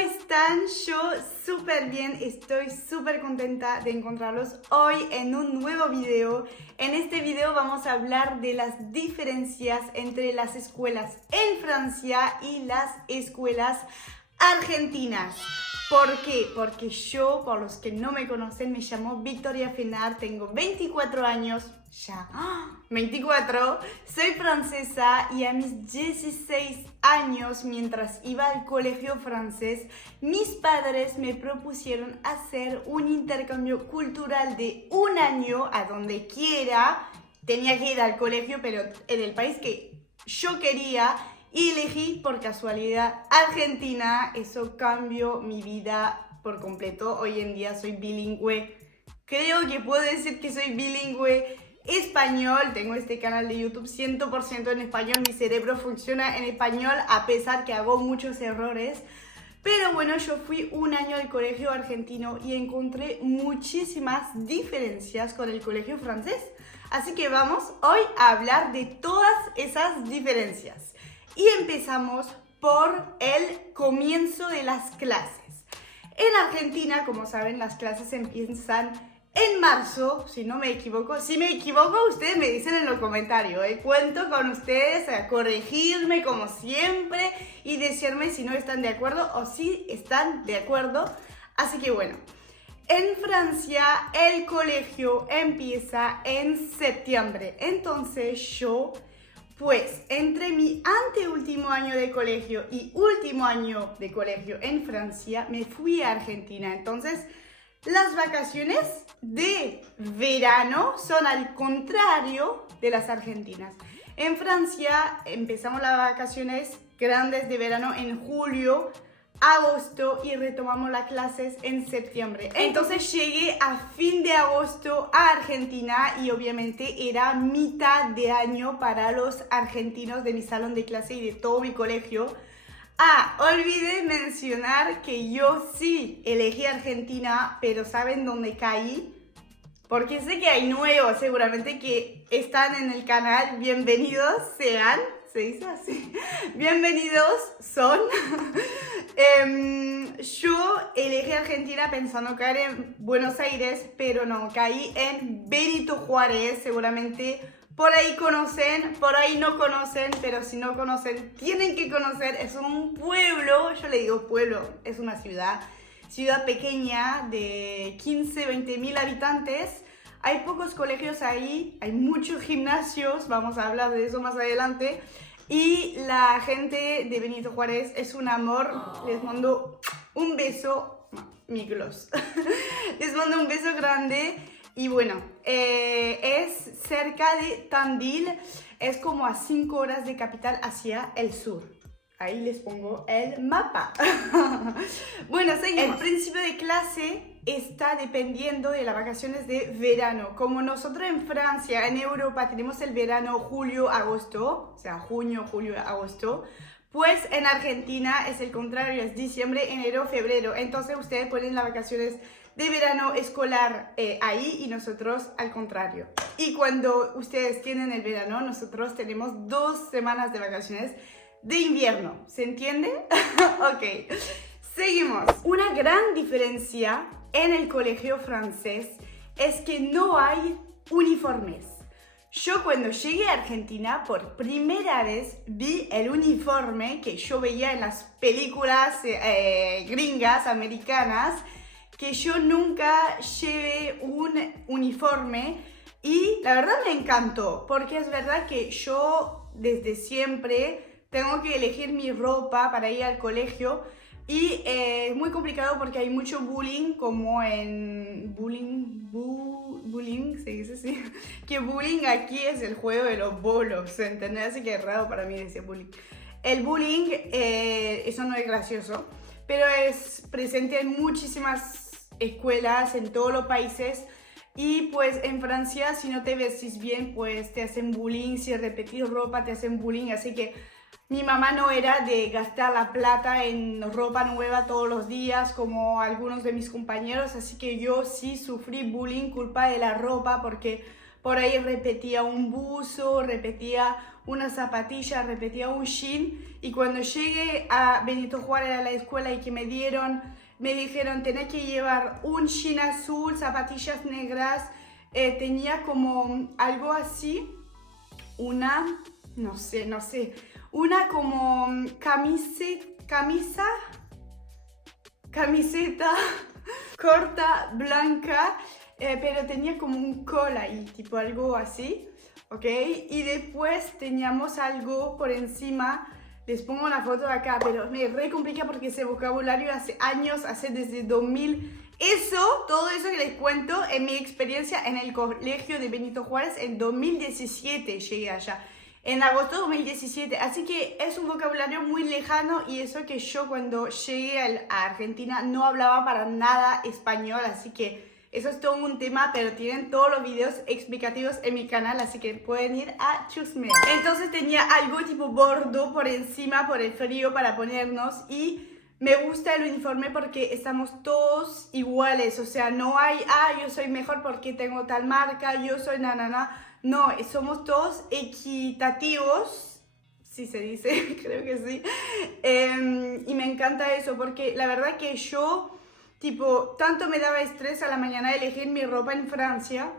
están? Yo súper bien, estoy súper contenta de encontrarlos hoy en un nuevo video. En este video vamos a hablar de las diferencias entre las escuelas en Francia y las escuelas argentinas. ¿Por qué? Porque yo, por los que no me conocen, me llamo Victoria Fenar, tengo 24 años, ya, 24, soy francesa y a mis 16 años, mientras iba al colegio francés, mis padres me propusieron hacer un intercambio cultural de un año a donde quiera. Tenía que ir al colegio, pero en el país que yo quería. Y elegí por casualidad Argentina. Eso cambió mi vida por completo. Hoy en día soy bilingüe. Creo que puedo decir que soy bilingüe español. Tengo este canal de YouTube 100% en español. Mi cerebro funciona en español a pesar que hago muchos errores. Pero bueno, yo fui un año al colegio argentino y encontré muchísimas diferencias con el colegio francés. Así que vamos hoy a hablar de todas esas diferencias. Y empezamos por el comienzo de las clases. En Argentina, como saben, las clases empiezan en marzo, si no me equivoco. Si me equivoco, ustedes me dicen en los comentarios. Cuento con ustedes a corregirme como siempre y decirme si no están de acuerdo o si están de acuerdo. Así que bueno, en Francia el colegio empieza en septiembre. Entonces yo... Pues entre mi anteúltimo año de colegio y último año de colegio en Francia, me fui a Argentina. Entonces, las vacaciones de verano son al contrario de las argentinas. En Francia empezamos las vacaciones grandes de verano en julio, agosto y retomamos las clases en septiembre. Entonces llegué a fin de agosto a Argentina y obviamente era mitad de año para los argentinos de mi salón de clase y de todo mi colegio. Olvidé mencionar que yo sí elegí Argentina, pero ¿saben dónde caí? Porque sé que hay nuevos seguramente que están en el canal. Bienvenidos sean. ¿Se dice así? Bienvenidos son. Yo elegí Argentina pensando caer en Buenos Aires, pero no, caí en Benito Juárez. Seguramente por ahí conocen, por ahí no conocen, pero si no conocen, tienen que conocer. Es un pueblo, yo le digo pueblo, es una ciudad pequeña de 15-20 mil habitantes. Hay pocos colegios ahí, hay muchos gimnasios, vamos a hablar de eso más adelante. Y la gente de Benito Juárez es un amor, les mando un beso, mi gloss. Les mando un beso grande y bueno, es cerca de Tandil, es como a 5 horas de Capital hacia el sur. Ahí les pongo el mapa. Bueno, seguimos. El principio de clase está dependiendo de las vacaciones de verano. Como nosotros en Francia, en Europa, tenemos el verano julio-agosto, o sea, junio, julio, agosto, pues en Argentina es el contrario, es diciembre, enero, febrero. Entonces ustedes ponen las vacaciones de verano escolar ahí y nosotros al contrario. Y cuando ustedes tienen el verano, nosotros tenemos 2 semanas de vacaciones de invierno, ¿se entiende? Ok, seguimos. Una gran diferencia en el colegio francés es que no hay uniformes. Yo cuando llegué a Argentina por primera vez vi el uniforme que yo veía en las películas gringas, americanas, que yo nunca llevé un uniforme y la verdad me encantó, porque es verdad que yo desde siempre tengo que elegir mi ropa para ir al colegio y es muy complicado porque hay mucho bullying, como en bullying, se dice así, que bullying aquí es el juego de los bolos, ¿entendés? Así que es raro para mí decir bullying. El bullying, eso no es gracioso, pero es presente en muchísimas escuelas, en todos los países. Y pues en Francia, si no te vestís bien, pues te hacen bullying, si repetís ropa te hacen bullying, así que mi mamá no era de gastar la plata en ropa nueva todos los días como algunos de mis compañeros, así que yo sí sufrí bullying culpa de la ropa porque por ahí repetía un buzo, repetía una zapatilla, repetía un jean. Y cuando llegué a Benito Juárez a la escuela y que me dijeron, tenés que llevar un jean azul, zapatillas negras, tenía como algo así, no sé, una como camiseta corta, blanca, pero tenía como un col ahí, tipo algo así, ¿ok? Y después teníamos algo por encima, les pongo una foto de acá, pero me re complica porque ese vocabulario hace años, hace desde 2000. Todo eso que les cuento en mi experiencia en el colegio de Benito Juárez en 2017 llegué allá. En agosto de 2017, así que es un vocabulario muy lejano y eso que yo cuando llegué a Argentina no hablaba para nada español, así que eso es todo un tema, pero tienen todos los videos explicativos en mi canal, así que pueden ir a chusmear. Entonces tenía algo tipo bordo por encima por el frío para ponernos y me gusta el uniforme porque estamos todos iguales, o sea, no hay, yo soy mejor porque tengo tal marca, yo soy no, somos todos equitativos, si se dice, creo que sí. Y me encanta eso porque la verdad que yo, tipo, tanto me daba estrés a la mañana elegir mi ropa en Francia,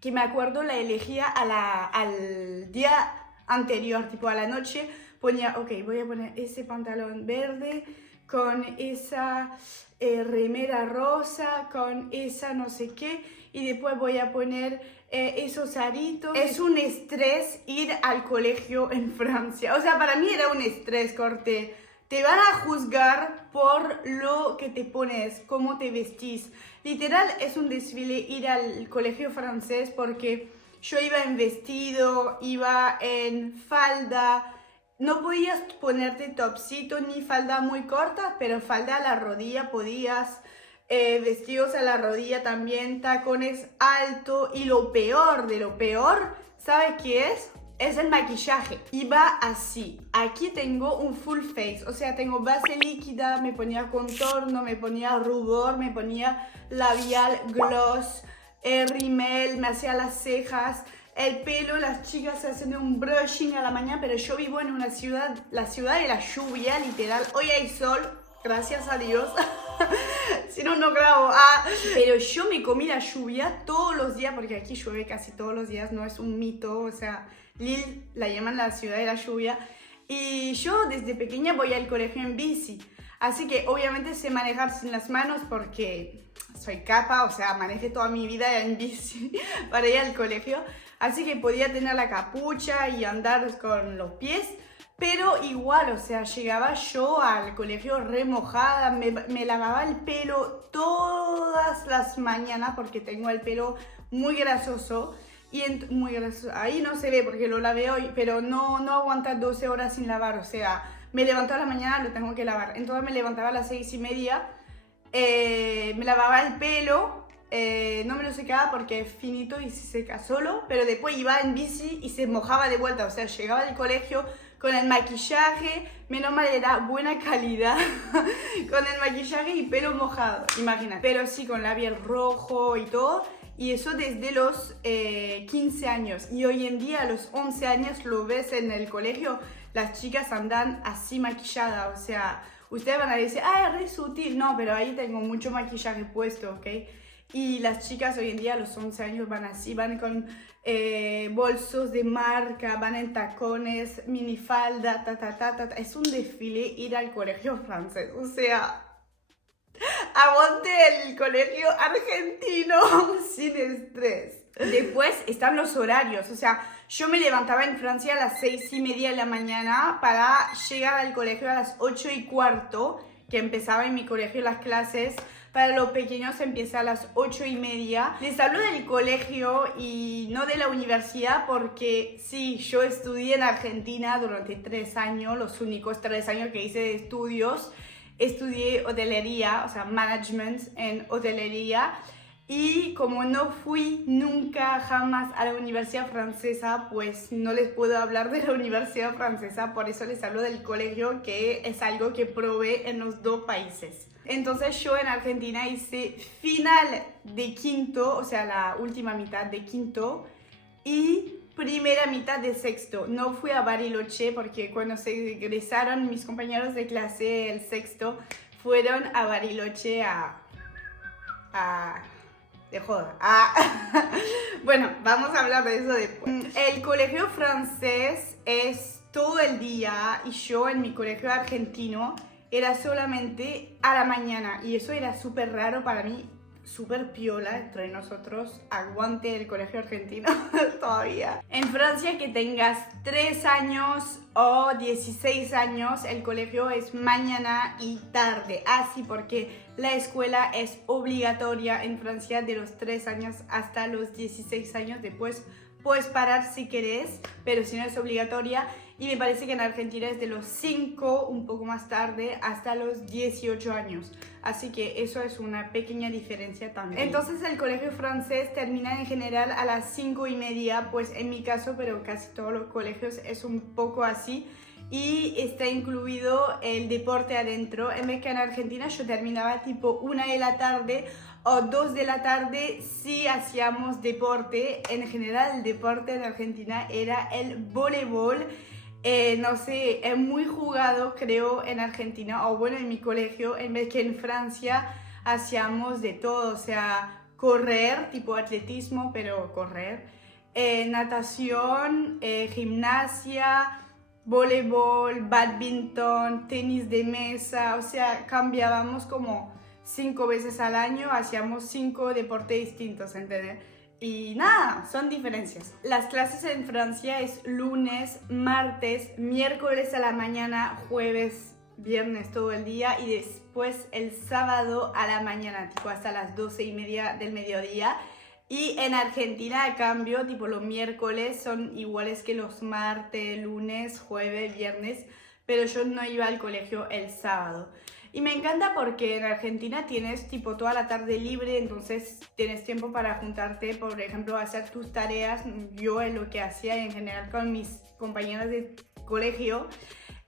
que me acuerdo la elegía al día anterior, tipo a la noche, ponía, ok, voy a poner ese pantalón verde con esa remera rosa, con esa no sé qué, y después voy a poner esos aritos. Es un estrés ir al colegio en Francia. O sea, para mí era un estrés, corte. Te van a juzgar por lo que te pones, cómo te vestís. Literal, es un desfile ir al colegio francés porque yo iba en vestido, iba en falda. No podías ponerte topsito ni falda muy corta, pero falda a la rodilla podías. Vestidos a la rodilla también, tacones alto y lo peor de lo peor, ¿sabes qué es? Es el maquillaje. Iba así, aquí tengo un full face, o sea, tengo base líquida, me ponía contorno, me ponía rubor, me ponía labial, gloss, rímel, me hacía las cejas, el pelo, las chicas se hacen un brushing a la mañana, pero yo vivo en una ciudad, la ciudad de la lluvia, literal, hoy hay sol, gracias a Dios. Si no, no grabo. Pero yo me comí la lluvia todos los días, porque aquí llueve casi todos los días, no es un mito, o sea, Lille la llaman la ciudad de la lluvia. Y yo desde pequeña voy al colegio en bici, así que obviamente sé manejar sin las manos porque soy capa, o sea, manejé toda mi vida en bici para ir al colegio, así que podía tener la capucha y andar con los pies. Pero igual, o sea, llegaba yo al colegio remojada, me lavaba el pelo todas las mañanas porque tengo el pelo muy grasoso. Muy grasoso, ahí no se ve porque lo lavé hoy, pero no aguanta 12 horas sin lavar, o sea, me levanto a la mañana, lo tengo que lavar. Entonces me levantaba a las 6:30, me lavaba el pelo, no me lo secaba porque es finito y se seca solo, pero después iba en bici y se mojaba de vuelta, o sea, llegaba del colegio con el maquillaje, menos mal era buena calidad, con el maquillaje y pelo mojado, imagínate. Pero sí, con labial rojo y todo, y eso desde los 15 años. Y hoy en día a los 11 años lo ves en el colegio, las chicas andan así maquilladas, o sea, ustedes van a decir, es re sutil, no, pero ahí tengo mucho maquillaje puesto, ¿ok? Y las chicas hoy en día a los 11 años van así, van con bolsos de marca, van en tacones, minifalda, Es un desfile ir al colegio francés, o sea, aguante el colegio argentino sin estrés. Después están los horarios, o sea, yo me levantaba en Francia a las 6:30 de la mañana para llegar al colegio a las 8:15, que empezaba en mi colegio las clases. Para los pequeños empieza a las 8:30. Les hablo del colegio y no de la universidad porque sí, yo estudié en Argentina durante 3 años, los únicos 3 años que hice de estudios. Estudié hotelería, o sea, management en hotelería. Y como no fui nunca jamás a la universidad francesa, pues no les puedo hablar de la universidad francesa, por eso les hablo del colegio, que es algo que probé en los dos países. Entonces yo en Argentina hice final de quinto, o sea, la última mitad de quinto, y primera mitad de sexto. No fui a Bariloche porque cuando se egresaron mis compañeros de clase el sexto, fueron a Bariloche de joda. Bueno, vamos a hablar de eso después. El colegio francés es todo el día y yo en mi colegio argentino era solamente a la mañana y eso era súper raro para mí, súper piola entre nosotros. Aguante el colegio argentino todavía. En Francia, que tengas 3 años o 16 años, el colegio es mañana y tarde. Así porque la escuela es obligatoria en Francia de los 3 años hasta los 16 años. Después puedes parar si querés, pero si no es obligatoria. Y me parece que en Argentina es de los 5, un poco más tarde, hasta los 18 años. Así que eso es una pequeña diferencia también. Entonces el colegio francés termina en general a las 5:30, pues en mi caso, pero casi todos los colegios es un poco así. Y está incluido el deporte adentro. En vez que en Argentina yo terminaba tipo 1 de la tarde o 2 de la tarde si hacíamos deporte. En general el deporte en Argentina era el voleibol. No sé, es muy jugado creo en Argentina, o bueno en mi colegio, en vez que en Francia hacíamos de todo, o sea, correr, tipo atletismo, pero correr, natación, gimnasia, voleibol, badminton, tenis de mesa, o sea, cambiábamos como 5 veces al año, hacíamos 5 deportes distintos, ¿entendés? Y nada, son diferencias. Las clases en Francia es lunes, martes, miércoles a la mañana, jueves, viernes todo el día y después el sábado a la mañana, tipo hasta las 12:30 del mediodía. Y en Argentina, a cambio, tipo los miércoles son iguales que los martes, lunes, jueves, viernes, pero yo no iba al colegio el sábado. Y me encanta porque en Argentina tienes tipo toda la tarde libre, entonces tienes tiempo para juntarte, por ejemplo, a hacer tus tareas. Yo es lo que hacía en general con mis compañeras de colegio.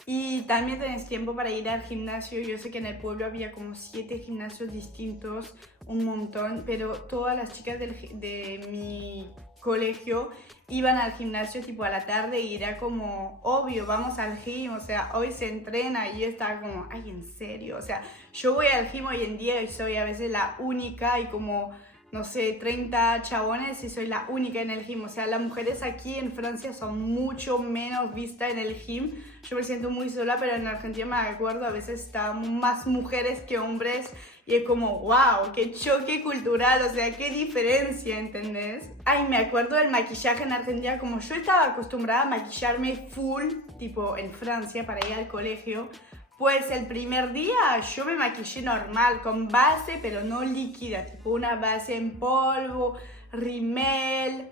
Y también tenés tiempo para ir al gimnasio. Yo sé que en el pueblo había como 7 gimnasios distintos, un montón, pero todas las chicas de mi colegio iban al gimnasio tipo a la tarde y era como obvio, vamos al gym, o sea, hoy se entrena y yo estaba como, ay, en serio, o sea, yo voy al gym hoy en día y soy a veces la única y como, no sé, 30 chabones y soy la única en el gym, o sea, las mujeres aquí en Francia son mucho menos vistas en el gym, yo me siento muy sola, pero en Argentina me acuerdo, a veces estaban más mujeres que hombres. Y es como, wow, qué choque cultural, o sea, qué diferencia, ¿entendés? Ay, me acuerdo del maquillaje en Argentina, como yo estaba acostumbrada a maquillarme full, tipo en Francia, para ir al colegio, pues el primer día yo me maquillé normal, con base, pero no líquida, tipo una base en polvo, rímel,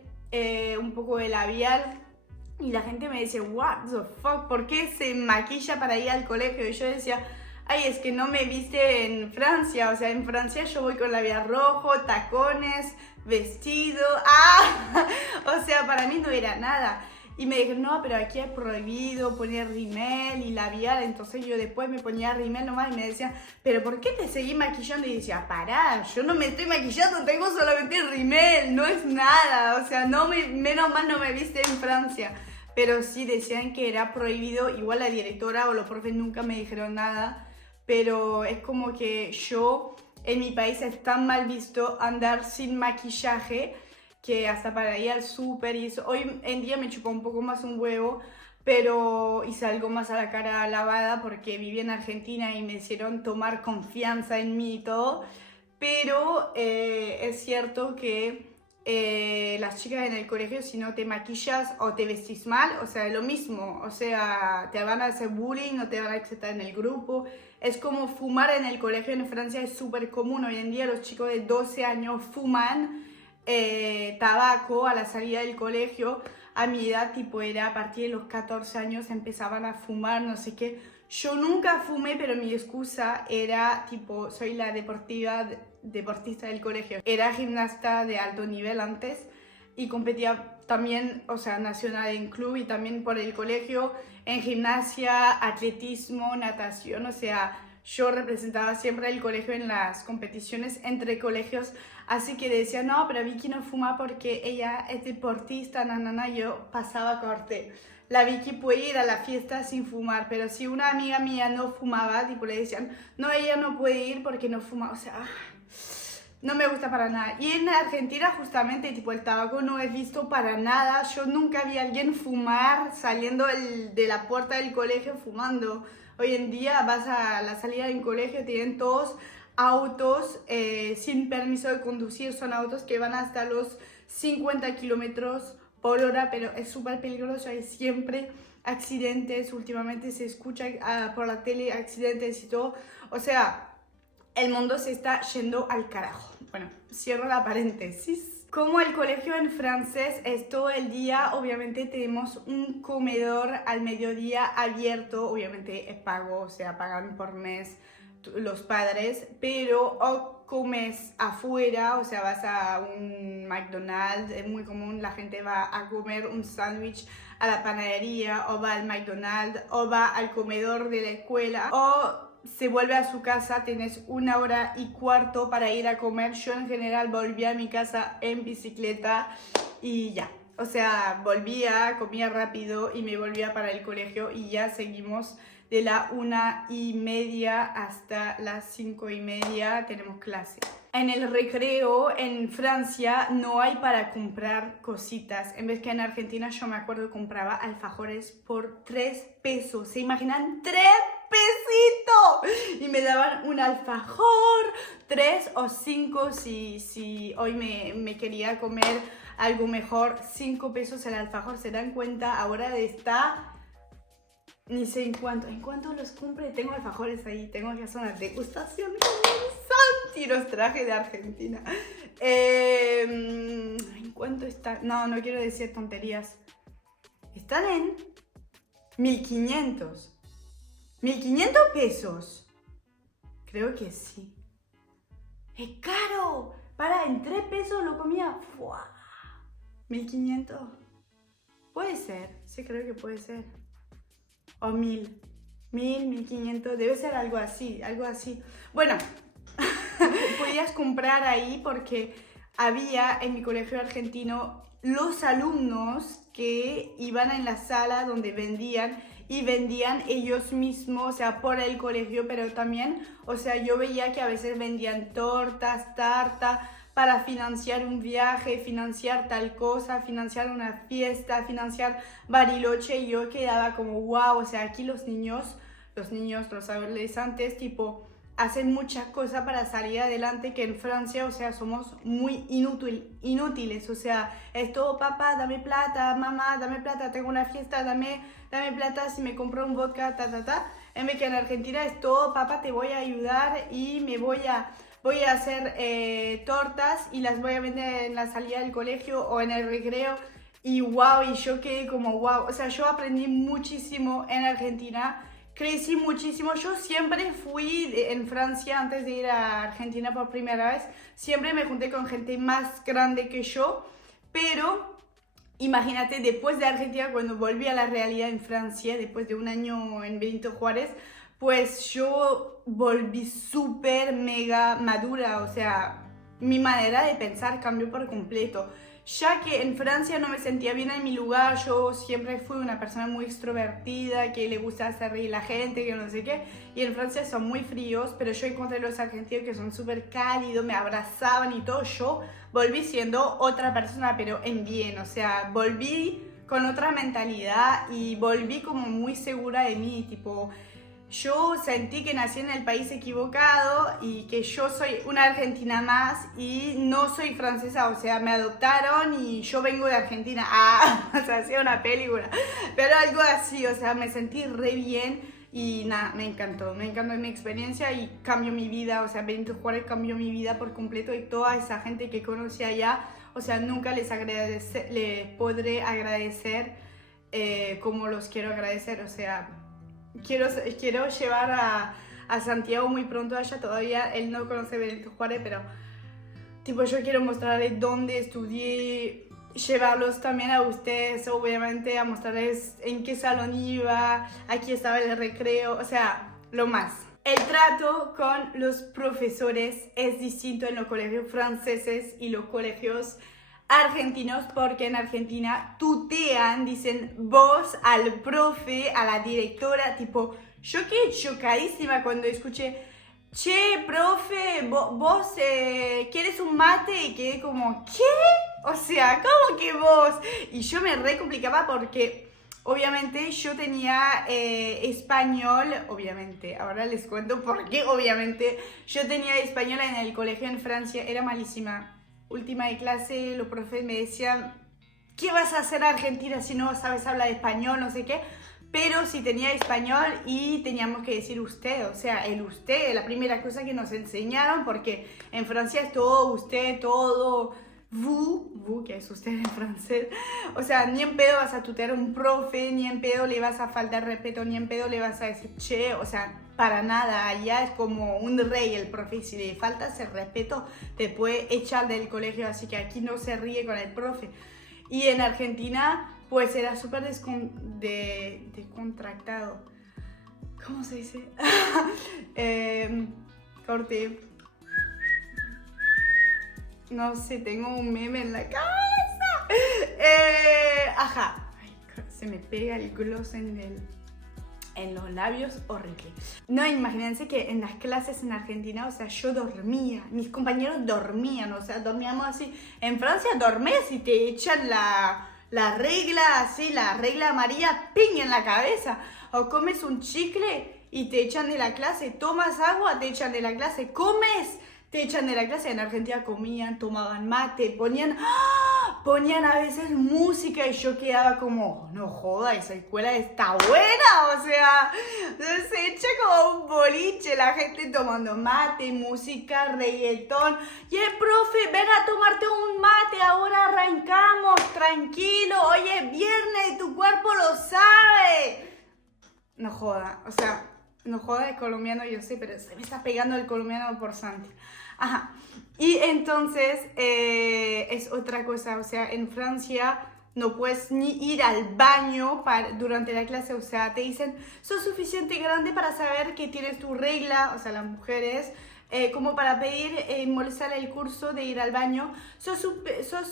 un poco de labial. Y la gente me dice, what the fuck, ¿por qué se maquilla para ir al colegio? Y yo decía, ay, es que no me viste en Francia, o sea, en Francia yo voy con labial rojo, tacones, vestido, o sea, para mí no era nada. Y me dijeron, no, pero aquí es prohibido poner rímel y labial, entonces yo después me ponía rímel nomás y me decían, pero ¿por qué te seguí maquillando? Y decía, pará, yo no me estoy maquillando, tengo solamente rímel, no es nada, o sea, menos mal no me viste en Francia. Pero sí decían que era prohibido, igual la directora o los profes nunca me dijeron nada, pero es como que yo, en mi país es tan mal visto andar sin maquillaje que hasta para ir al súper y eso, hoy en día me chupó un poco más un huevo, pero hice algo más a la cara lavada porque viví en Argentina y me hicieron tomar confianza en mí y todo, pero es cierto que las chicas en el colegio, si no te maquillas o te vestís mal, o sea, es lo mismo, o sea, te van a hacer bullying, no te van a aceptar en el grupo. Es como fumar en el colegio en Francia, es súper común. Hoy en día los chicos de 12 años fuman tabaco a la salida del colegio. A mi edad, tipo, era a partir de los 14 años empezaban a fumar, no sé qué. Yo nunca fumé, pero mi excusa era, tipo, soy la deportista del colegio. Era gimnasta de alto nivel antes y competía también, o sea, nacional en club y también por el colegio en gimnasia, atletismo, natación, o sea, yo representaba siempre el colegio en las competiciones entre colegios, así que decía, no, pero Vicky no fuma porque ella es deportista, yo pasaba corte. La Vicky puede ir a la fiesta sin fumar, pero si una amiga mía no fumaba, tipo le decían, no, ella no puede ir porque no fuma, o sea, no me gusta para nada. Y en Argentina justamente, tipo, el tabaco no es visto para nada. Yo nunca vi a alguien fumar saliendo de la puerta del colegio fumando. Hoy en día vas a la salida del colegio, tienen todos autos sin permiso de conducir. Son autos que van hasta los 50 kilómetros por hora, pero es súper peligroso. Hay siempre accidentes. Últimamente se escucha por la tele accidentes y todo. O sea, el mundo se está yendo al carajo. Bueno, cierro la paréntesis. Como el colegio en francés es todo el día, obviamente tenemos un comedor al mediodía abierto, obviamente es pago, o sea, pagan por mes los padres, pero o comes afuera, o sea, vas a un McDonald's, es muy común, la gente va a comer un sándwich a la panadería, o va al McDonald's, o va al comedor de la escuela, o se vuelve a su casa, tienes 1 hora y cuarto para ir a comer. Yo en general volvía a mi casa en bicicleta y ya. O sea, volvía, comía rápido y me volvía para el colegio y ya seguimos de la 1:30 hasta las 5:30 tenemos clase. En el recreo en Francia no hay para comprar cositas. En vez que en Argentina yo me acuerdo compraba alfajores por 3 pesos. ¿Se imaginan? 3 pesitos. Y me daban un alfajor, 3 o 5 si hoy me quería comer algo mejor. 5 pesos el alfajor. ¿Se dan cuenta? Ahora está... Ni sé en cuánto los compré. Tengo alfajores ahí, tengo que hacer una degustación con el Santi, los traje de Argentina. ¿En cuánto está? No quiero decir tonterías. Están en 1500. 1500 pesos. Creo que sí. ¡Es caro! En 3 pesos lo comía. ¡Fua! 1500. Puede ser, sí creo que puede ser. O 1500, debe ser algo así, Bueno, podías comprar ahí porque había en mi colegio argentino los alumnos que iban en la sala donde vendían ellos mismos, o sea, por el colegio, pero también, o sea, yo veía que a veces vendían tortas, tarta, para financiar un viaje, financiar tal cosa, financiar una fiesta, financiar Bariloche, y yo quedaba como wow, o sea, aquí los niños, los adolescentes, tipo, hacen muchas cosas para salir adelante, que en Francia, o sea, somos muy inútiles, o sea, es todo, papá, dame plata, mamá, dame plata, tengo una fiesta, dame plata si me compro un vodka, en vez que en Argentina es todo, papá, te voy a ayudar y voy a hacer tortas y las voy a vender en la salida del colegio o en el recreo. Y wow, y yo quedé como wow. O sea, yo aprendí muchísimo en Argentina, crecí muchísimo. Yo siempre fui en Francia, antes de ir a Argentina por primera vez, siempre me junté con gente más grande que yo, pero imagínate, después de Argentina, cuando volví a la realidad en Francia, después de un año en Benito Juárez, pues yo volví súper mega madura, o sea, mi manera de pensar cambió por completo. Ya que en Francia no me sentía bien en mi lugar, yo siempre fui una persona muy extrovertida, que le gusta hacer reír a la gente, que no sé qué, y en Francia son muy fríos, pero yo encontré los argentinos que son súper cálidos, me abrazaban y todo. Yo volví siendo otra persona, pero en bien, o sea, volví con otra mentalidad y volví como muy segura de mí, tipo... Yo sentí que nací en el país equivocado y que yo soy una argentina más y no soy francesa, o sea, me adoptaron y yo vengo de Argentina. O sea, hacía una película, pero algo así, o sea, me sentí re bien y nada, me encantó mi experiencia y cambió mi vida, o sea, Benito Juárez cambió mi vida por completo y toda esa gente que conocí allá, o sea, nunca les podré agradecer como los quiero agradecer, o sea... Quiero llevar a Santiago muy pronto allá, todavía él no conoce Benito Juárez, pero tipo yo quiero mostrarle dónde estudié, llevarlos también a ustedes, obviamente, a mostrarles en qué salón iba, aquí estaba el recreo, o sea, lo más. El trato con los profesores es distinto en los colegios franceses y los colegios argentinos, porque en Argentina tutean, dicen vos al profe, a la directora, tipo, yo quedé chocadísima cuando escuché, che, profe, vos ¿quieres un mate? Y quedé como, ¿qué? O sea, ¿cómo que vos? Y yo me re complicaba porque obviamente yo tenía español, obviamente, ahora les cuento por qué, obviamente, yo tenía español en el colegio en Francia, era malísima. Última de clase, los profes me decían, ¿qué vas a hacer Argentina si no sabes hablar español? No sé qué. Pero sí tenía español y teníamos que decir usted, o sea, el usted, la primera cosa que nos enseñaron, porque en Francia es todo usted, todo vous, que es usted en francés. O sea, ni en pedo vas a tutear a un profe, ni en pedo le vas a faltar respeto, ni en pedo le vas a decir che, o sea, para nada. Allá es como un rey el profe, y si le falta ese respeto te puede echar del colegio, así que aquí no se ríe con el profe. Y en Argentina pues era súper descontractado. ¿Cómo se dice? Corte. No sé, tengo un meme en la cabeza. Ajá. Ay, se me pega el gloss en los labios, horrible. No, imagínense que en las clases en Argentina, o sea, yo dormía, mis compañeros dormían, o sea, dormíamos así. En Francia dormís y te echan la regla, así, la regla amarilla, ping, en la cabeza. O comes un chicle y te echan de la clase, tomas agua, te echan de la clase, comes, te echan de la clase. En Argentina comían, tomaban mate, ponían a veces música y yo quedaba como, no joda, esa escuela está buena, o sea, se echa como un boliche, la gente tomando mate, música, reggaetón, y el profe, ven a tomarte un mate, ahora arrancamos, tranquilo, hoy es viernes y tu cuerpo lo sabe. No joda, o sea, no joda el colombiano, yo sé, pero se me está pegando el colombiano por Santi. Ajá. Y entonces es otra cosa, o sea, en Francia no puedes ni ir al baño durante la clase, o sea, te dicen, sos suficiente grande para saber que tienes tu regla, o sea, las mujeres, como para pedir molestar el curso de ir al baño, sos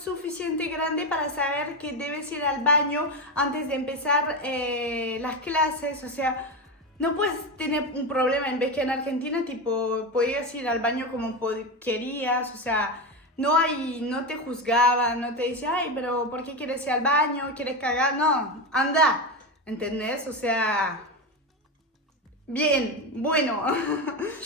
suficiente grande para saber que debes ir al baño antes de empezar las clases, o sea, no puedes tener un problema en vez que en Argentina, tipo, podías ir al baño como querías, o sea, no te juzgaban, no te decían, ay, pero ¿por qué quieres ir al baño? ¿Quieres cagar? No, anda, ¿entendés? O sea, bien, bueno.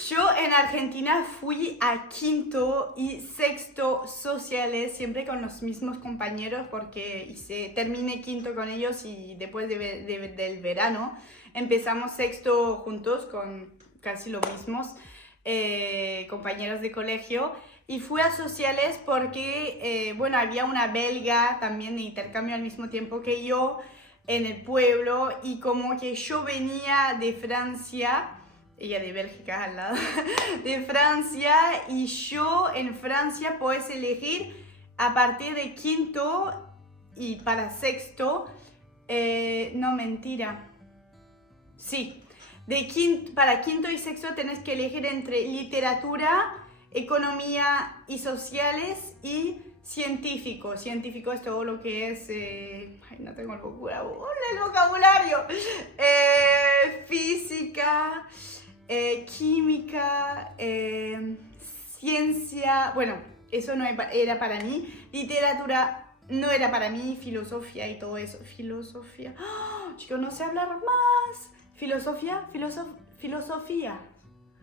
Yo en Argentina fui a quinto y sexto sociales, siempre con los mismos compañeros, porque terminé quinto con ellos y después del verano empezamos sexto juntos con casi los mismos compañeros de colegio. Y fui a sociales porque, bueno, había una belga también de intercambio al mismo tiempo que yo en el pueblo, y como que yo venía de Francia, ella de Bélgica al lado, de Francia, y yo en Francia puedes elegir a partir de quinto y para sexto, no, mentira, sí, para quinto y sexto tenés que elegir entre literatura, economía y sociales y científico. Científico es todo lo que es, ay, no tengo el vocabulario, física, química, ciencia, bueno, eso no era para mí. Literatura no era para mí, filosofía y todo eso. Filosofía, ¡oh! Chicos, no sé hablar más. Filosofía,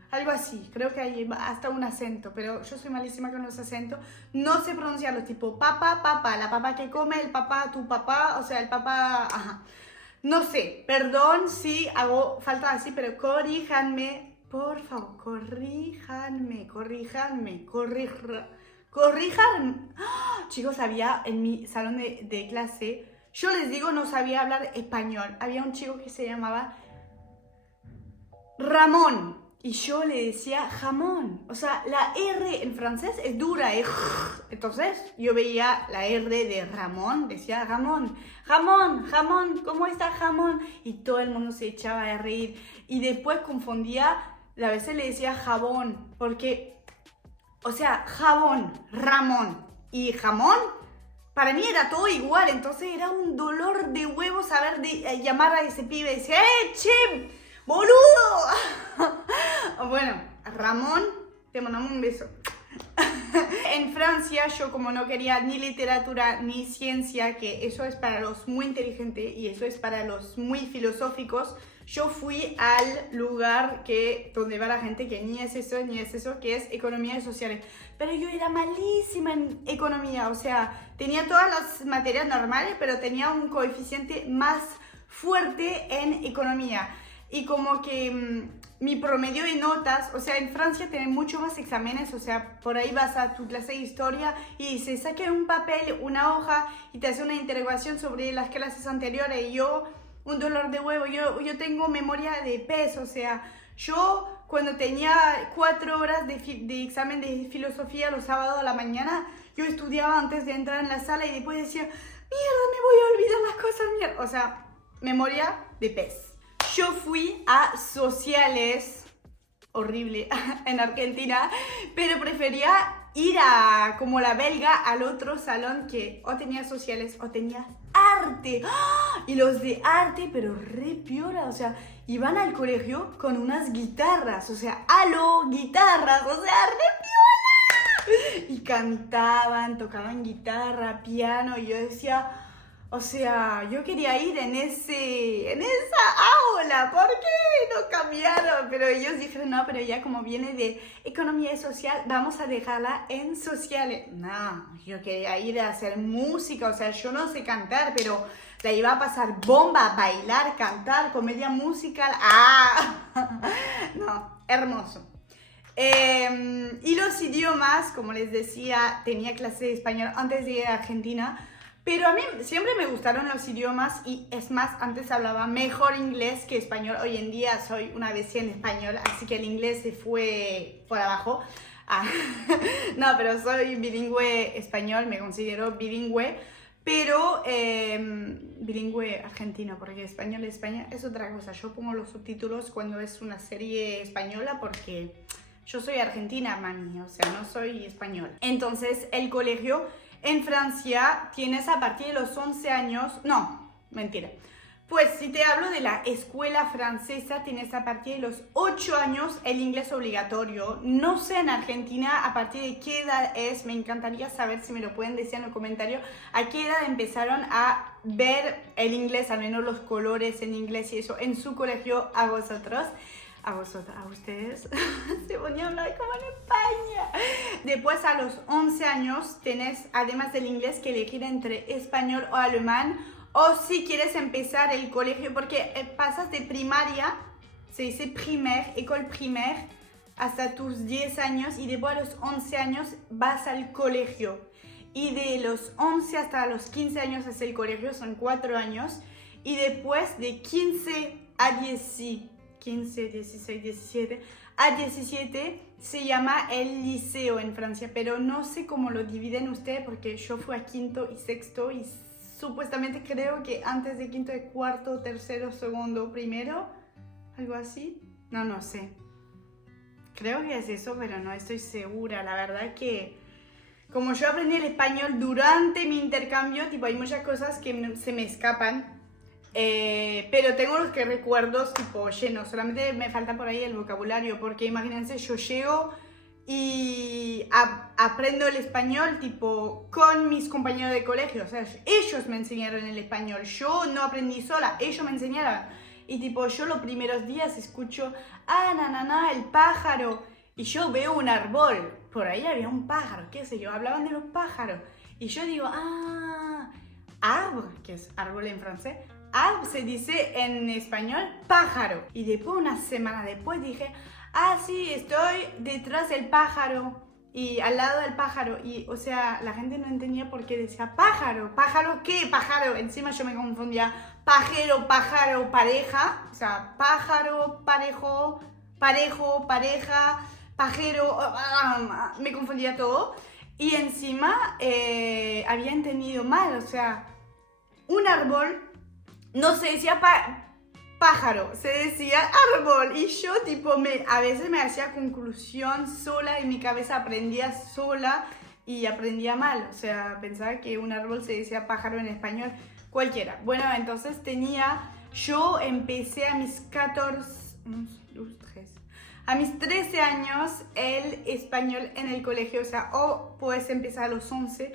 algo así, creo que hay hasta un acento, pero yo soy malísima con los acentos, no sé pronunciarlos, tipo papá, la papa que come, el papá, tu papá, o sea, el papá, ajá. No sé, perdón si hago falta así, pero corríjanme, por favor, corríjanme. ¡Oh! Chicos, había en mi salón de clase, yo les digo, no sabía hablar español, había un chico que se llamaba Ramón, y yo le decía jamón, o sea, la R en francés es dura, entonces yo veía la R de Ramón, decía jamón, ¿cómo está jamón? Y todo el mundo se echaba a reír, y después confundía a veces le decía jabón, porque, o sea, jabón, Ramón y jamón, para mí era todo igual, entonces era un dolor de huevo saber llamar a ese pibe y decir, che, boludo. Bueno, Ramón, te mandamos un beso. En Francia, yo como no quería ni literatura ni ciencia, que eso es para los muy inteligentes y eso es para los muy filosóficos, yo fui al lugar donde va la gente que ni es eso, que es economía y sociales. Pero yo era malísima en economía, o sea, tenía todas las materias normales, pero tenía un coeficiente más fuerte en economía. Y como que mi promedio de notas, o sea, en Francia tienen mucho más exámenes, o sea, por ahí vas a tu clase de historia y se saca un papel, una hoja y te hace una interrogación sobre las clases anteriores y yo, un dolor de huevo, yo tengo memoria de pez, o sea, yo cuando tenía 4 horas de examen de filosofía los sábados a la mañana, yo estudiaba antes de entrar en la sala y después decía, mierda, me voy a olvidar las cosas, mierda, o sea, memoria de pez. Yo fui a sociales, horrible, en Argentina, pero prefería ir a, como la belga, al otro salón que o tenía sociales o tenía arte. ¡Ah! Y los de arte, pero re piola, o sea, iban al colegio con unas guitarras, o sea, aló, guitarras, o sea, re piola. Y cantaban, tocaban guitarra, piano, y yo decía... O sea, yo quería ir en esa aula, ¿por qué no cambiaron? Pero ellos dijeron, no, pero ya como viene de economía y social, vamos a dejarla en sociales. No, yo quería ir a hacer música, o sea, yo no sé cantar, pero la iba a pasar bomba, bailar, cantar, comedia musical. ¡Ah! No, hermoso. Y los idiomas, como les decía, tenía clase de español antes de ir a Argentina. Pero a mí siempre me gustaron los idiomas y es más, antes hablaba mejor inglés que español. Hoy en día soy una bestia en español, así que el inglés se fue por abajo. Ah, no, pero soy bilingüe español, me considero bilingüe, pero bilingüe argentino, porque español de España es otra cosa. Yo pongo los subtítulos cuando es una serie española porque yo soy argentina, mami, o sea, no soy español. Entonces, el colegio... En Francia tienes a partir de los 11 años, no, mentira. Pues si te hablo de la escuela francesa, tienes a partir de los 8 años el inglés obligatorio. No sé en Argentina a partir de qué edad es, me encantaría saber si me lo pueden decir en los comentarios. ¿A qué edad empezaron a ver el inglés, al menos los colores en inglés y eso, en su colegio a vosotros? A ustedes, se ponía a hablar como en España. Después a los 11 años tenés, además del inglés, que elegir entre español o alemán. O si quieres empezar el colegio, porque pasas de primaria, se dice primaire, école primaire, hasta tus 10 años y después a los 11 años vas al colegio. Y de los 11 hasta los 15 años es el colegio, son 4 años. Y después de 15 a 15, 16, 17, a 17 se llama el liceo en Francia, pero no sé cómo lo dividen ustedes porque yo fui a quinto y sexto y supuestamente creo que antes de quinto de cuarto, tercero, segundo, primero, algo así. No sé. Creo que es eso, pero no estoy segura. La verdad que como yo aprendí el español durante mi intercambio, tipo hay muchas cosas que se me escapan. Pero tengo los que recuerdos tipo llenos, solamente me falta por ahí el vocabulario, porque imagínense, yo llego y aprendo el español tipo con mis compañeros de colegio, o sea, ellos me enseñaron el español, yo no aprendí sola, ellos me enseñaron, y tipo yo los primeros días escucho, el pájaro, y yo veo un árbol, por ahí había un pájaro, qué sé yo, hablaban de los pájaros, y yo digo, arbre, que es árbol en francés, arbre se dice en español pájaro. Y después, una semana después, dije, sí, estoy detrás del pájaro y al lado del pájaro. Y, o sea, la gente no entendía por qué decía pájaro. ¿Pájaro qué? Pájaro. Encima yo me confundía pajero, pájaro, pareja. O sea, pájaro, parejo, pareja, pajero. Me confundía todo. Y encima había entendido mal, o sea, un árbol no se decía pájaro, se decía árbol. Y yo tipo a veces me hacía conclusión sola, en mi cabeza aprendía sola y aprendía mal. O sea, pensaba que un árbol se decía pájaro en español, cualquiera. Bueno, entonces yo empecé a mis 14, 1, 2, 3, a mis 13 años el español en el colegio. O sea, o puedes empezar a los 11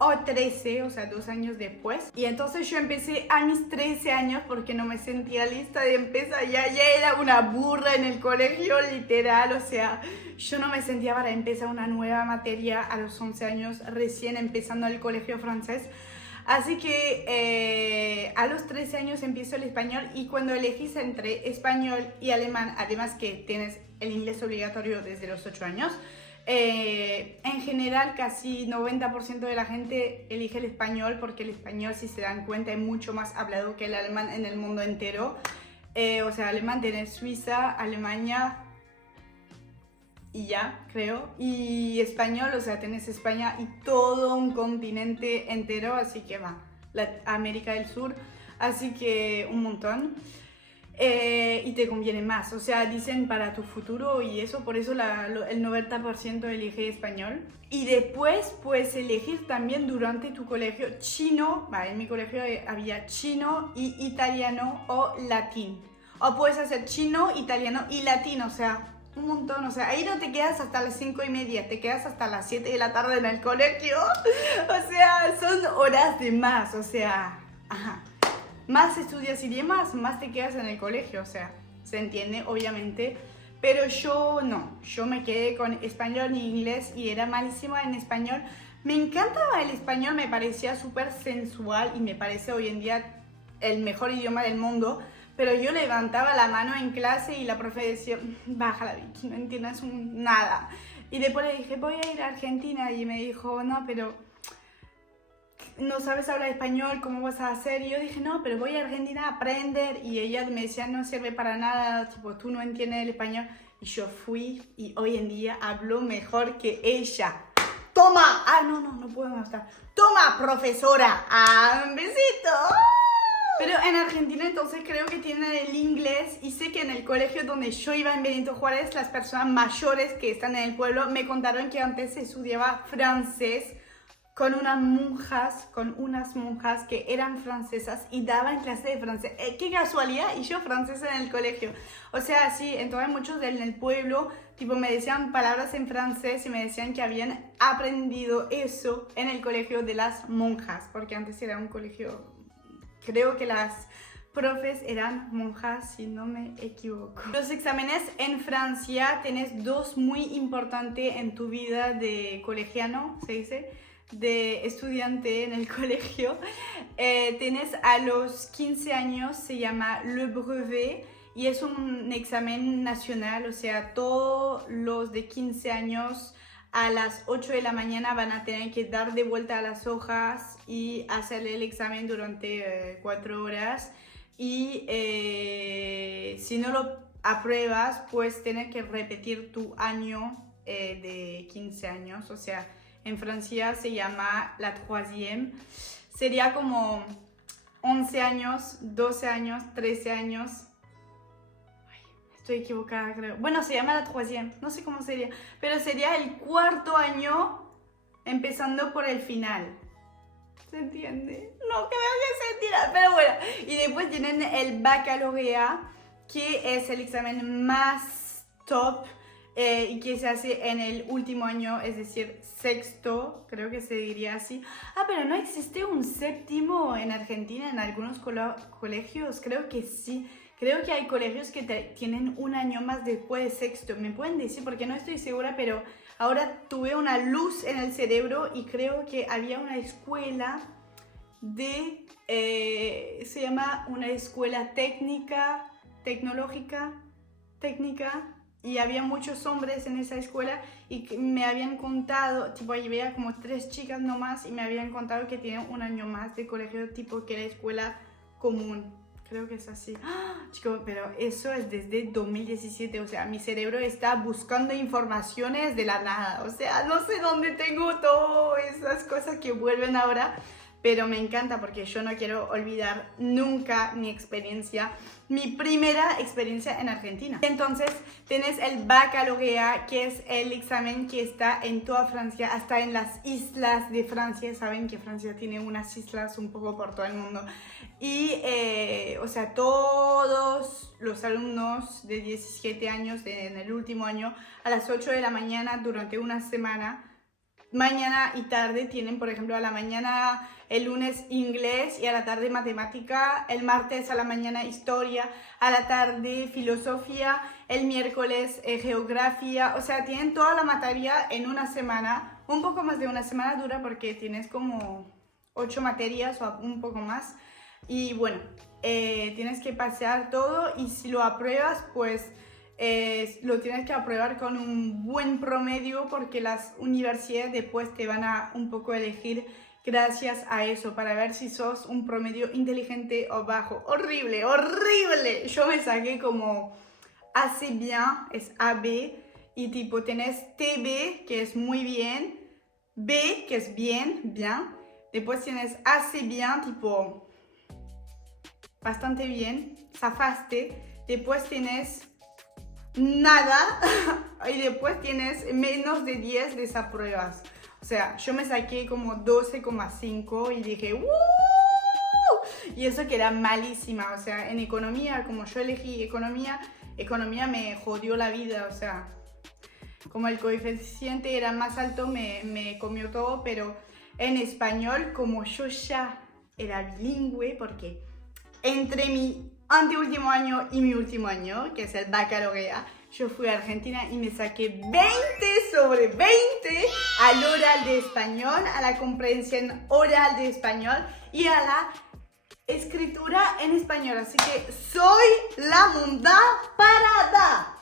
o 13, o sea, 2 años después. Y entonces yo empecé a mis 13 años porque no me sentía lista de empezar. Ya era una burra en el colegio, literal. O sea, yo no me sentía para empezar una nueva materia a los 11 años, recién empezando el colegio francés. Así que a los 13 años empiezo el español, y cuando elegís entre español y alemán, además que tienes el inglés obligatorio desde los 8 años, en general casi 90% de la gente elige el español, porque el español, si se dan cuenta, es mucho más hablado que el alemán en el mundo entero. O sea, alemán tenés Suiza, Alemania y ya, creo. Y español, o sea, tenés España y todo un continente entero, así que América del Sur, así que un montón. Y te conviene más, o sea, dicen para tu futuro y eso, por eso el 90% elige español. Y después puedes elegir también durante tu colegio chino. En mi colegio había chino y italiano o latín. O puedes hacer chino, italiano y latín, o sea, un montón. O sea, ahí no te quedas hasta las 5:30, te quedas hasta las 7 de la tarde en el colegio. O sea, son horas de más, o sea, ajá. Más estudias idiomas, más te quedas en el colegio, o sea, se entiende, obviamente. Pero yo no, yo me quedé con español y inglés y era malísima en español. Me encantaba el español, me parecía súper sensual y me parece hoy en día el mejor idioma del mundo. Pero yo levantaba la mano en clase y la profe decía, bájala, Vicky, no entiendes nada. Y después le dije, voy a ir a Argentina, y me dijo, no, pero no sabes hablar español, ¿cómo vas a hacer? Y yo dije, no, pero voy a Argentina a aprender. Y ella me decía, no sirve para nada, tipo, tú no entiendes el español. Y yo fui, y hoy en día hablo mejor que ella. ¡Toma! No puedo más estar. ¡Toma, profesora! ¡Un besito! Pero en Argentina entonces creo que tienen el inglés, y sé que en el colegio donde yo iba en Benito Juárez, las personas mayores que están en el pueblo me contaron que antes se estudiaba francés con unas monjas que eran francesas y daban clase de francés. ¡Qué casualidad! Y yo francesa en el colegio. O sea, sí, entonces muchos en el pueblo tipo me decían palabras en francés y me decían que habían aprendido eso en el colegio de las monjas, porque antes era un colegio, creo que las profes eran monjas, si no me equivoco. Los exámenes en Francia tenés 2 muy importantes en tu vida de colegiano, se dice, de estudiante en el colegio. Tenés a los 15 años, se llama le brevet, y es un examen nacional. O sea, todos los de 15 años a las 8 de la mañana van a tener que dar de vuelta a las hojas y hacer el examen durante 4 horas. Y si no lo apruebas, pues tienes que repetir tu año de 15 años. O sea, en Francia se llama la troisième. Sería como 11 años, 12 años, 13 años. Ay, estoy equivocada, creo. Bueno, se llama la troisième, no sé cómo sería. Pero sería el 4.º año, empezando por el final. ¿Se entiende? No creo que se entienda, pero bueno. Y después tienen el baccalauréat, que es el examen más top, y que se hace en el último año, es decir, 6.º, creo que se diría así. Pero no existe un 7.º en Argentina en algunos colegios. Creo que sí. Creo que hay colegios que tienen un año más después de 6.º. ¿Me pueden decir? Porque no estoy segura, pero ahora tuve una luz en el cerebro y creo que había una escuela se llama una escuela técnica, y había muchos hombres en esa escuela, y me habían contado, tipo, ahí veía como 3 chicas nomás, y me habían contado que tienen un año más de colegio, tipo que la escuela común. Creo que es así. Chicos, pero eso es desde 2017, o sea, mi cerebro está buscando informaciones de la nada, o sea, no sé dónde tengo todas esas cosas que vuelven ahora, pero me encanta porque yo no quiero olvidar nunca mi primera experiencia en Argentina. Entonces tenés el baccalauréat, que es el examen que está en toda Francia, hasta en las islas de Francia. Saben que Francia tiene unas islas un poco por todo el mundo. Y, o sea, todos los alumnos de 17 años en el último año, a las 8 de la mañana durante una semana, mañana y tarde tienen, por ejemplo, a la mañana el lunes inglés y a la tarde matemática, el martes a la mañana historia, a la tarde filosofía, el miércoles geografía. O sea, tienen toda la materia en una semana, un poco más de una semana dura porque tienes como 8 materias o un poco más. Y bueno, tienes que pasar todo y si lo apruebas, pues lo tienes que aprobar con un buen promedio porque las universidades después te van a un poco elegir gracias a eso para ver si sos un promedio inteligente o bajo. Horrible, horrible. Yo me saqué como assez bien, es AB, y tipo tenés TB, que es muy bien, B, que es bien, bien. Después tienes assez bien, tipo bastante bien, zafaste. Después tienes nada y después tienes menos de 10 desapruebas. O sea, yo me saqué como 12,5 y dije ¡Woo! Y eso que era malísima. O sea, en economía, como yo elegí economía me jodió la vida. O sea, como el coeficiente era más alto me comió todo. Pero en español, como yo ya era bilingüe, porque entre mi anteúltimo año y mi último año, que es el baccalauréat, yo fui a Argentina y me saqué 20 sobre 20 al oral de español, a la comprensión oral de español y a la escritura en español. Así que soy la munda parada.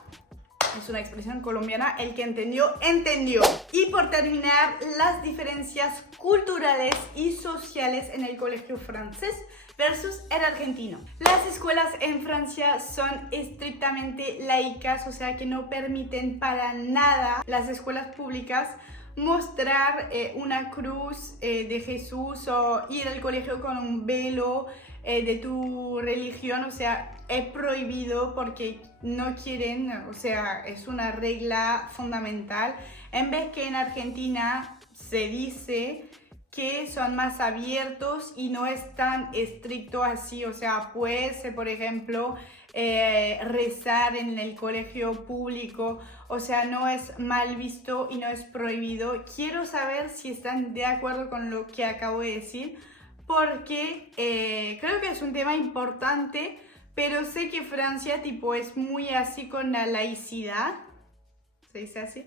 Es una expresión colombiana, el que entendió, entendió. Y por terminar, las diferencias culturales y sociales en el colegio francés versus el argentino. Las escuelas en Francia son estrictamente laicas, o sea que no permiten para nada las escuelas públicas mostrar una cruz de Jesús o ir al colegio con un velo de tu religión. O sea, es prohibido porque no quieren, o sea, es una regla fundamental. En vez que en Argentina se dice que son más abiertos y no es tan estricto así. O sea, puedes, por ejemplo, rezar en el colegio público. O sea, no es mal visto y no es prohibido. Quiero saber si están de acuerdo con lo que acabo de decir, porque creo que es un tema importante, pero sé que Francia tipo es muy así con la laicidad, se dice así,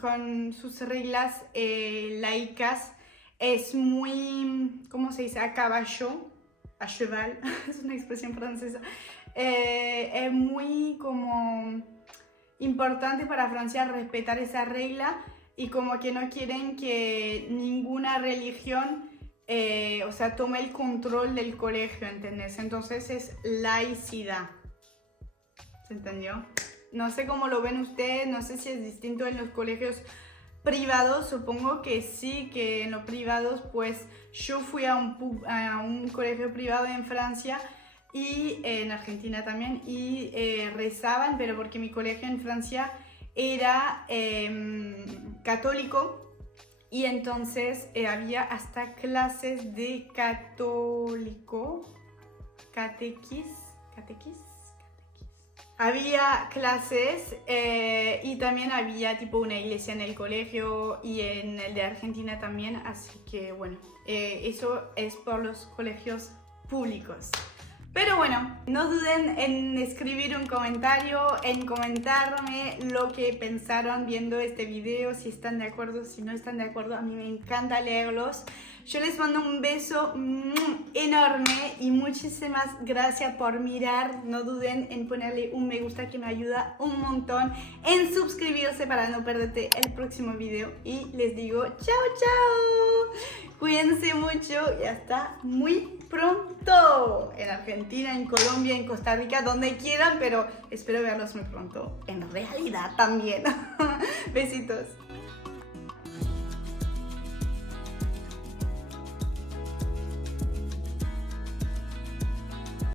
con sus reglas laicas. Es muy, ¿cómo se dice? A caballo, a cheval, es una expresión francesa. Es muy como importante para Francia respetar esa regla y como que no quieren que ninguna religión o sea, tome el control del colegio, ¿entendés? Entonces es laicidad. ¿Se entendió? No sé cómo lo ven ustedes, no sé si es distinto en los colegios privados. Supongo que sí, que en los privados, pues yo fui a un colegio privado en Francia y en Argentina también, y rezaban, pero porque mi colegio en Francia era católico. Y entonces había hasta clases de católico, catequis. Había clases y también había tipo una iglesia en el colegio y en el de Argentina también. Así que bueno, eso es por los colegios públicos. Pero bueno, no duden en escribir un comentario, en comentarme lo que pensaron viendo este video, si están de acuerdo, si no están de acuerdo. A mí me encanta leerlos. Yo les mando un beso enorme y muchísimas gracias por mirar. No duden en ponerle un me gusta, que me ayuda un montón, en suscribirse para no perderte el próximo video. Y les digo chao, chao. Cuídense mucho y hasta muy pronto. En Argentina, en Colombia, en Costa Rica, donde quieran, pero espero verlos muy pronto en realidad también. Besitos.